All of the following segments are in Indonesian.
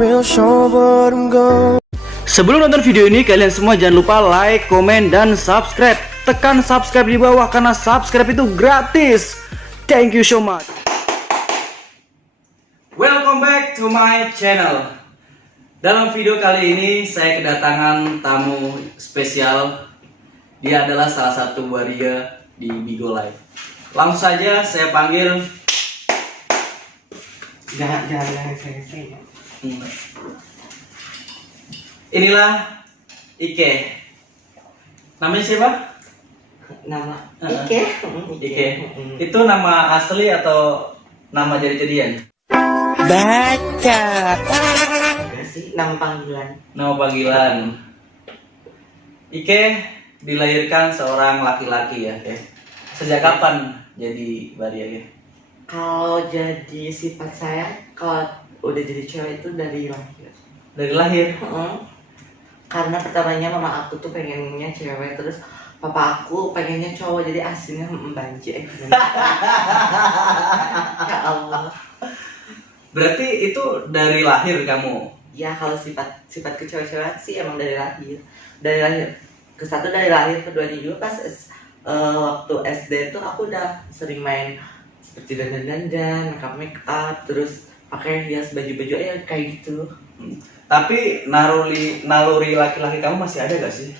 We'll show what I'm going. Sebelum nonton video ini, kalian semua jangan lupa like, komen, dan subscribe. Tekan subscribe di bawah karena subscribe itu gratis. Thank you so much. Welcome back to my channel. Dalam video kali ini saya kedatangan tamu spesial. Dia adalah salah satu waria di Bigo Live. Langsung saja saya panggil. Jangan saya. Inilah Ike. Namanya siapa? Nama Ike. Ike. Itu nama asli atau nama jadi-jadian? Baca. Enggak sih, nama panggilan. Nama panggilan. Ike dilahirkan seorang laki-laki ya, Ke. Sejak kapan jadi waria, Ke? Kalau jadi sifat saya, kalau udah jadi cewek itu dari lahir. Dari lahir? Karena pertamanya mama aku tuh pengennya cewek, terus papa aku pengennya cowok, jadi aslinya banci. Ya Allah. Berarti itu dari lahir kamu? Ya kalau sifat kecewek-cewekan sih emang dari lahir. Dari lahir. Kesatu dari lahir, keduanya juga pas waktu SD tuh aku udah sering main seperti dandan, make up, terus pakai hias baju-baju kayak gitu. Tapi naluri laki-laki kamu masih ada gak sih?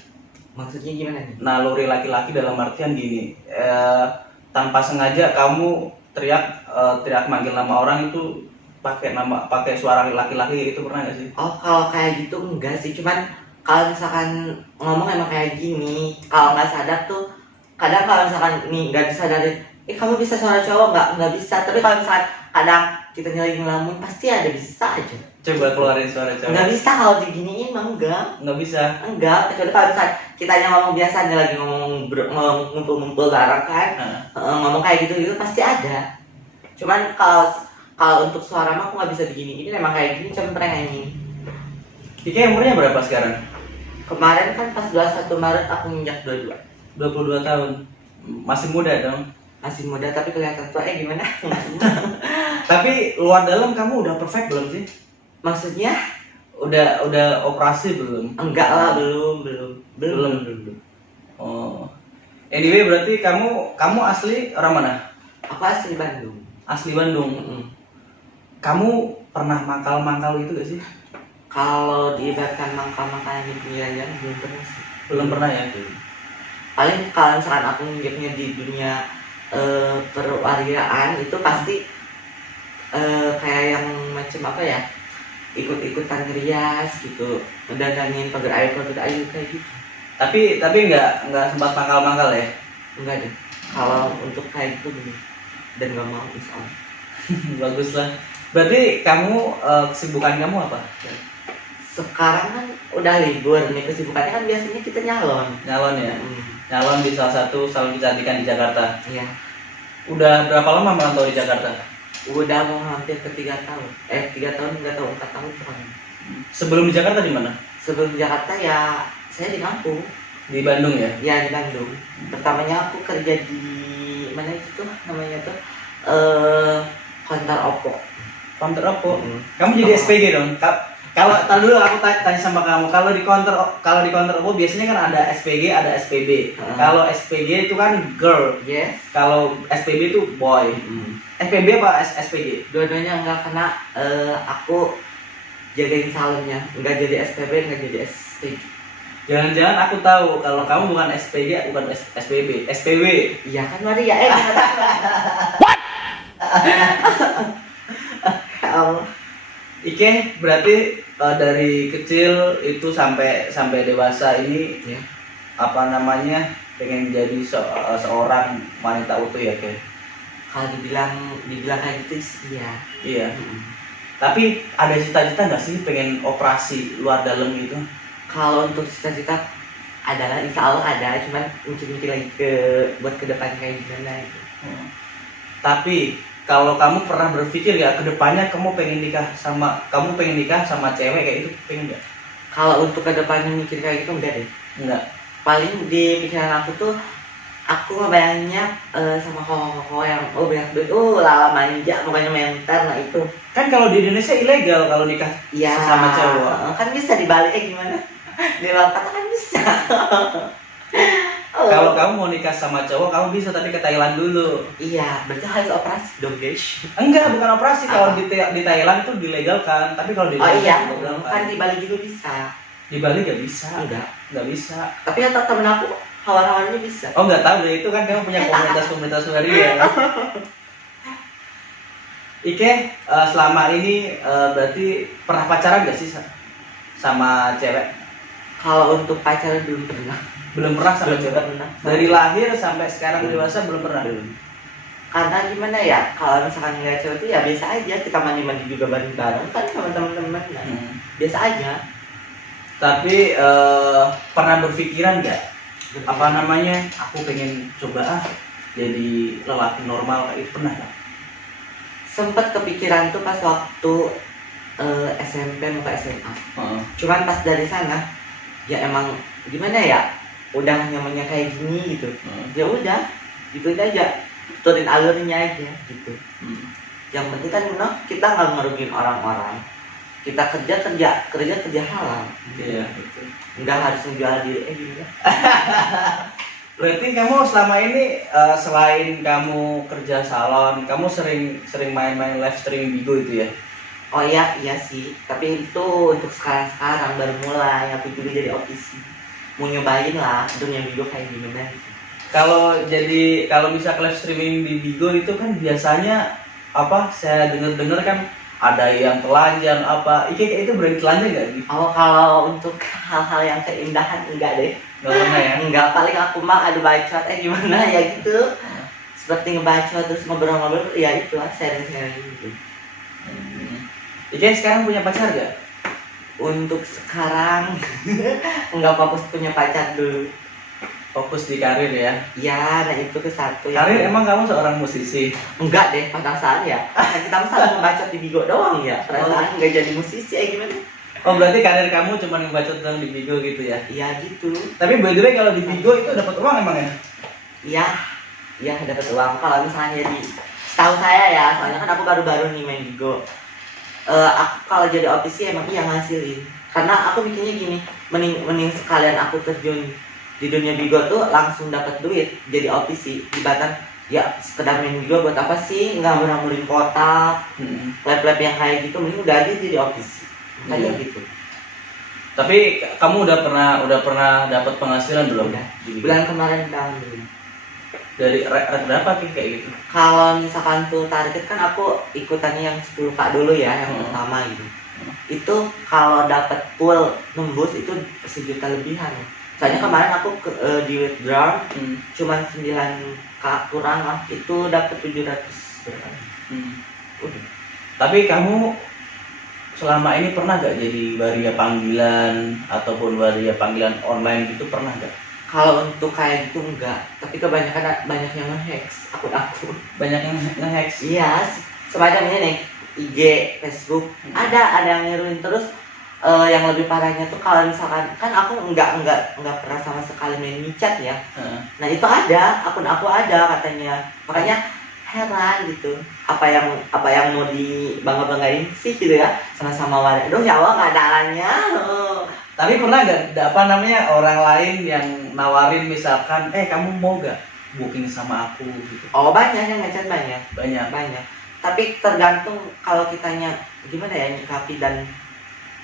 Maksudnya gimana nih? Naluri laki-laki dalam artian gini, tanpa sengaja kamu teriak manggil nama orang itu pakai suara laki-laki, itu pernah gak sih? Oh, kalau kayak gitu enggak sih, cuman kalau misalkan ngomong emang kayak gini, kalau nggak sadar tuh kadang kalau misalkan nih nggak disadarin, kamu bisa suara cowok nggak bisa, tapi kalau misalkan kadang kita ngelamun pasti ada bisa aja. Coba keluarin suara cowok. Nggak bisa kalau diginiin mah enggak bisa. Kecuali kalau misalkan kita ngomong biasa nih, lagi ngomong ngumpul bareng kan, ngomong kayak gitu pasti ada. Cuman kalau untuk suara mah aku nggak bisa diginiin, emang kayak gini cempreng ini. Ike umurnya berapa sekarang? Kemarin kan pas 21 Maret aku nginjak 22. 22 tahun. Masih muda dong. Masih muda tapi kelihatan tua, gimana? Tapi luar dalam kamu udah perfect belum sih? Maksudnya? Udah operasi belum? Enggak lah, belum. Oh. Anyway, berarti kamu asli orang mana? Aku asli Bandung. Asli Bandung. Kamu pernah mangkal gitu gak sih? Kalau diibaratkan mangkal-mangkal di pinggir jalan belum pernah sih. Belum pernah ya? Paling kalau misalkan aku nginjeknya di dunia perwariaan itu pasti kayak yang macam apa ya, ikut-ikutan ngerias gitu, dandanin pagar air kayak gitu. Tapi nggak sempat mangkal ya? Enggak deh. Kalau untuk kayak gitu belum, dan nggak mau misalnya. Bagus lah. Berarti kamu kesibukan kamu apa? Sekarang kan udah libur nih, kesibukannya kan biasanya kita nyalon ya. Nyalon di salah satu salon kecantikan di Jakarta. Iya. Udah berapa lama merantau di Jakarta? Udah mau hampir ke 3 tahun. 3 tahun, 4 tahun pokoknya. Sebelum di Jakarta di mana? Sebelum di Jakarta ya saya di kampung. Di Bandung ya? Ya di Bandung. Pertamanya aku kerja di mana itu tuh namanya tuh Konter Oppo. Konter Oppo. Kamu jadi SPG dong? Kalau dulu aku tanya sama kamu, kalau di counter Oppo biasanya kan ada SPG, ada SPB. Kalau SPG itu kan girl, yes. Kalau SPB itu boy. SPB apa SPG? Dua-duanya enggak, karena aku jagain salonnya, enggak jadi SPB, enggak jadi SPG. Jangan-jangan aku tahu kalau kamu bukan SPG, bukan SPB, SPW. Iya kan Maria, What? Allah. Ike berarti dari kecil itu sampai dewasa ini ya, apa namanya, pengen jadi seorang wanita utuh ya, Ke? Kalau dibilang kayak gitu sih ya. Iya. Tapi ada cita-cita nggak sih pengen operasi luar dalam gitu? Kalau untuk cita-cita adalah insya Allah ada, cuman mikir-mikir lagi buat ke depan kayak gimana gitu. Tapi kalau kamu pernah berpikir gak kedepannya kamu pengen nikah sama cewek kayak itu, pengen gak? Kalau untuk kedepannya mikir kayak gitu enggak deh. Enggak. Paling di pikiran aku tuh Aku ngebayanginnya sama koko yang banyak duit, lala manja, pokoknya menter. Nah itu Kan kalau di Indonesia ilegal kalau nikah ya sama cowok. kan bisa dibalik gimana di luar kata kan bisa. Kalau kamu mau nikah sama cowok, kamu bisa tapi ke Thailand dulu. Iya, berarti harus operasi dong guys. Enggak, bukan operasi. Kalau di Thailand itu dilegalkan, tapi kalau di Oh Indonesia iya, dilegalkan. kan di Bali juga bisa. Di Bali nggak bisa. Nggak bisa. Tapi ya temen aku hawar-hawarnya bisa. Oh nggak tahu deh, itu kan kamu punya komunitas waria. Ike, selama ini berarti pernah pacaran gak sih sama cewek? Kalau untuk pacaran belum pernah. Belum pernah sama Belum cewek? pernah. Dari lahir sampai sekarang dewasa belum pernah? Karena gimana ya, kalau misalkan ngeliat cewek itu ya biasa aja, kita mandi-mandi juga bareng-bareng kan sama teman-teman. Biasa aja. Tapi pernah berpikiran nggak? Apa namanya? Aku pengen coba jadi lelaki normal kayak itu, pernah nggak? Sempet kepikiran tuh pas waktu SMP mau ke SMA. Cuman pas dari sana ya emang gimana ya, udah nyamannya kayak gini gitu. Ya udah, gitu aja, turunin alurnya aja gitu. Yang penting kan kita nggak ngerugiin orang-orang. Kita kerja halal. Iya. Gitu. Nggak harus menjual diri gitu. Berarti kamu selama ini selain kamu kerja salon, kamu sering main-main live streaming Bigo itu ya? Oh iya sih, tapi itu untuk sekarang baru mulai. Aku juga jadi ofisi, mau nyobain lah dunia Bigo kayak gimana gitu. Kalau bisa live streaming di Bigo itu kan biasanya apa? Saya dengar kan ada yang telanjang apa? Ike itu berani telanjang nggak? Oh kalau untuk hal-hal yang keindahan enggak deh. Nggak pernah ya? Enggak, paling aku mah ada bacot gimana ya gitu. Seperti ngebacot terus ngobrol-ngobrol ya itu lah, sharing-sharing gitu. Ike sekarang punya pacar gak? Untuk sekarang enggak fokus punya pacar dulu. Fokus di karir ya? Ya, nah itu ke satu. Karir emang kamu seorang musisi? Enggak deh, perasaan ya. Kita mah saling ngebacot di Bigo doang ya. Perasaan enggak jadi musisi gimana? Oh berarti karir kamu cuma ngebacot doang di Bigo gitu ya? Iya gitu. Tapi by the way kalau di Bigo itu dapat uang emang ya? Iya dapat uang. Kalau misalnya setahu saya ya, soalnya kan aku baru-baru nih main Bigo. Aku kalau jadi ofisi emang iya ngasilin. Karena aku mikirnya gini, mending sekalian aku terjun di dunia Bigo tuh langsung dapat duit jadi ofisi dibanding ya sekedar main Bigo buat apa sih, nggak ngurangin kotak, lab-lab yang kayak gitu, mending udah aja jadi ofisi. Kayak gitu. Tapi kamu udah pernah dapat penghasilan belum? Udah. Bulan kemarin tahun dulu. Dari rate berapa kayak gitu? Kalau misalkan full target kan aku ikutannya yang 10K dulu ya, yang pertama gitu. Itu kalau dapat full nembus itu 1 juta lebihan. Soalnya kemarin aku di withdraw cuman 9K kurang lah, itu dapat 700 berapa. Udah. Tapi kamu selama ini pernah gak jadi waria panggilan ataupun waria panggilan online gitu, pernah gak? Kalau untuk kayak gitu enggak, tapi kebanyakan banyak yang nge-hacks akun aku. Banyak yang nge-hacks? Iya, semacam ini nih, IG, Facebook, ada yang ngiruin terus. Yang lebih parahnya tuh kalau misalkan kan aku enggak pernah sama sekali main micat ya. Nah itu ada, akun aku ada katanya, makanya heran gitu, apa yang mau dibangga-banggain sih gitu ya, sama-sama waria. Aduh ya Allah nggak ada alanya. Tapi pernah gak orang lain yang nawarin misalkan, kamu mau gak booking sama aku gitu? Oh banyak yang ngechat, banyak. Tapi tergantung kalau kitanya gimana ya nyikapi, dan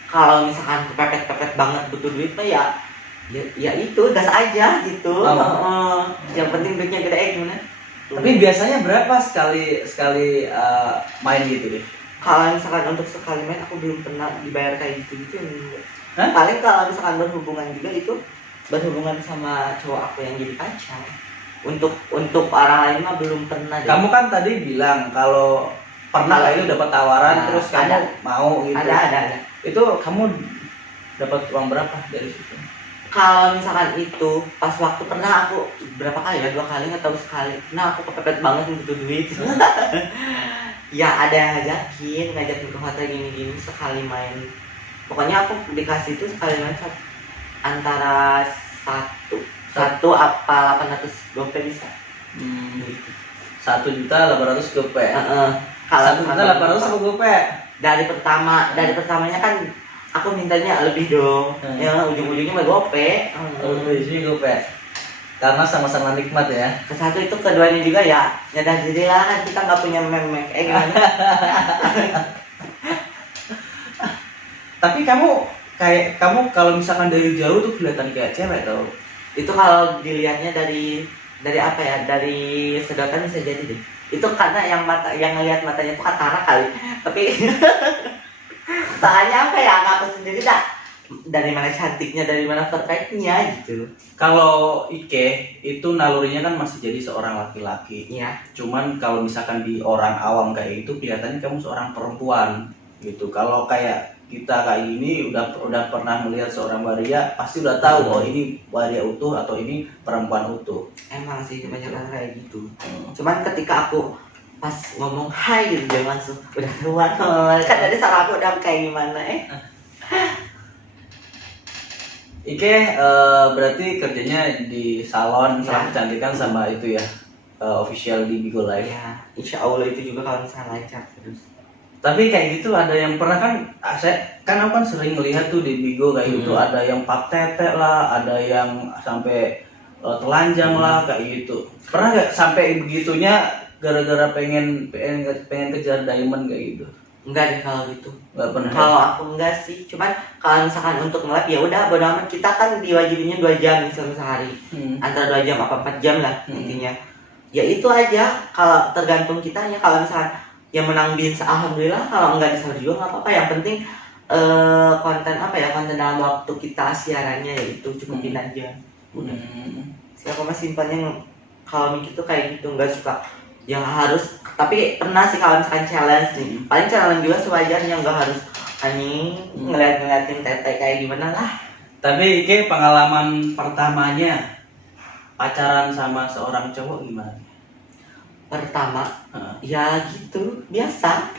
kalau misalkan kepepet banget butuh duit mah ya itu gas aja gitu. Yang penting duitnya gede gimana? Tapi biasanya berapa sekali main gitu deh? Kalau misalkan untuk sekali main aku belum pernah dibayar kayak gitu. Paling kalau misalkan berhubungan juga itu berhubungan sama cowok aku yang jadi pacar. Untuk orang lain mah belum pernah deh. Kamu kan tadi bilang kalau pernah kayak itu dapat tawaran terus kamu mau gitu. Ada. Itu kamu dapat uang berapa dari situ? Kalau misalkan itu pas waktu pernah aku berapa kali ya, 2 kali atau sekali. Nah aku kepepet banget butuh duit. Ya ada yang ngajakin ke hotel gini sekali main. Pokoknya aku dikasih itu sekali main antara 1 Satu apa 800 gope bisa. Gitu. 1.800.000 gope. Kalau 1.800.000 apa gope? dari pertamanya kan aku mintanya lebih dong. Ya ujung-ujungnya mah gope. Ujung gope. Karena sama-sama nikmat ya. Ke satu itu, keduanya juga ya nyadar diri lah, kan kita nggak punya memek. Gimana? Tapi kamu kalau misalkan dari jauh tuh kelihatan kayak cewek tau. Itu kalau dilihatnya dari apa ya, dari sedotan bisa jadi deh. Itu karena yang ngelihat matanya itu katara kali. Tapi soalnya apa ya, aku sendiri dah dari mana cantiknya, dari mana perfectnya gitu. Kalau Ike itu nalurinya kan masih jadi seorang laki-laki. Iya. Cuman kalau misalkan di orang awam kayak itu kelihatannya kamu seorang perempuan gitu. Kalau kayak kita kayak ini udah pernah melihat seorang waria, pasti udah tahu oh ini waria utuh atau ini perempuan utuh. Emang sih kebanyakan kayak gitu. Cuman ketika aku pas ngomong hai gitu, dia langsung udah keluar. Kan dari salah aku udah kayak gimana Ike berarti kerjanya di salon salon kecantikan sama itu ya, official di Bigo Live. Ya, insya Allah itu juga kalau misalnya lancar terus. Tapi kayak gitu ada yang pernah kan, aku kan sering melihat tuh di Bigo kayak gitu, ada yang pap tete lah, ada yang sampai telanjang lah kayak gitu. Pernah nggak sampai begitunya gara-gara pengen kejar diamond kayak gitu? Enggak deh kalau gitu. Nggak pernah. Kalau aku enggak sih, cuman kalau misalkan untuk nge-live ya udah bodo amat, kita kan diwajibinnya 2 jam misalnya sehari. Antara 2 jam apa 4 jam lah intinya. Ya itu aja, kalau tergantung kitanya. Kalau misalkan yang menang bisa alhamdulillah, kalau enggak bisa juga nggak apa-apa. Yang penting konten dalam waktu kita siarannya ya itu cukupin aja. Udah. Siapa masih simpannya kalau mikir tuh kayak gitu, nggak suka yang harus. Tapi pernah sih kalau misalkan challenge nih, paling challenge juga sewajarnya, nggak harus anjing ngeliatin tete kayak gimana lah. Tapi Ike pengalaman pertamanya pacaran sama seorang cowok gimana? Pertama ya gitu, biasa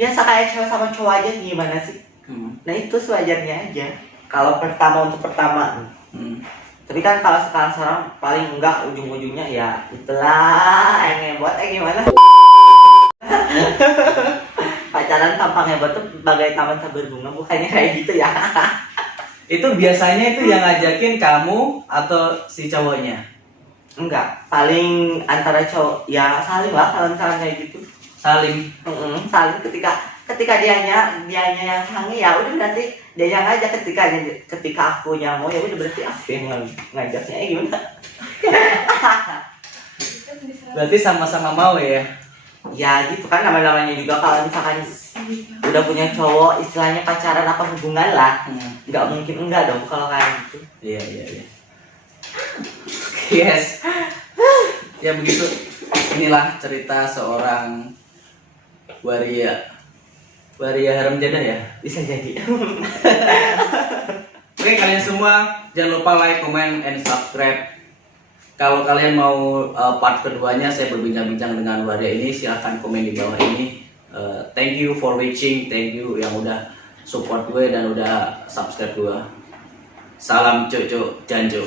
kayak cewek sama cowok aja, gimana sih. Nah itu sewajarnya aja kalau pertama, untuk pertama. Tapi kan kalau sekarang paling enggak, ujung-ujungnya ya itulah ngebot gimana. Pacaran tampang hebat tuh bagai taman sabur bunga, bukannya kayak gitu ya. Itu biasanya itu yang ngajakin kamu atau si cowoknya? Enggak, paling antara cowok ya, saling lah kalau misalnya kayak gitu. Saling. Saling ketika dianya yang sange ya udah, berarti dia yang ngajak. Ketika aku yang mau ya udah, berarti aku yang ngajaknya gimana. Berarti sama-sama mau ya? Ya gitu kan, namanya juga kalau misalkan udah punya cowok, istilahnya pacaran apa hubungan lah, nggak mungkin enggak dong kalau kayak gitu. Iya. Yes. Ya begitu. Inilah cerita seorang waria haram jadah ya. Bisa jadi. Oke, kalian semua jangan lupa like, comment, and subscribe. Kalau kalian mau part keduanya saya berbincang-bincang dengan waria ini, silahkan komen di bawah ini. Thank you for watching, thank you yang udah support gue dan udah subscribe gue. Salam Cocok Janjo.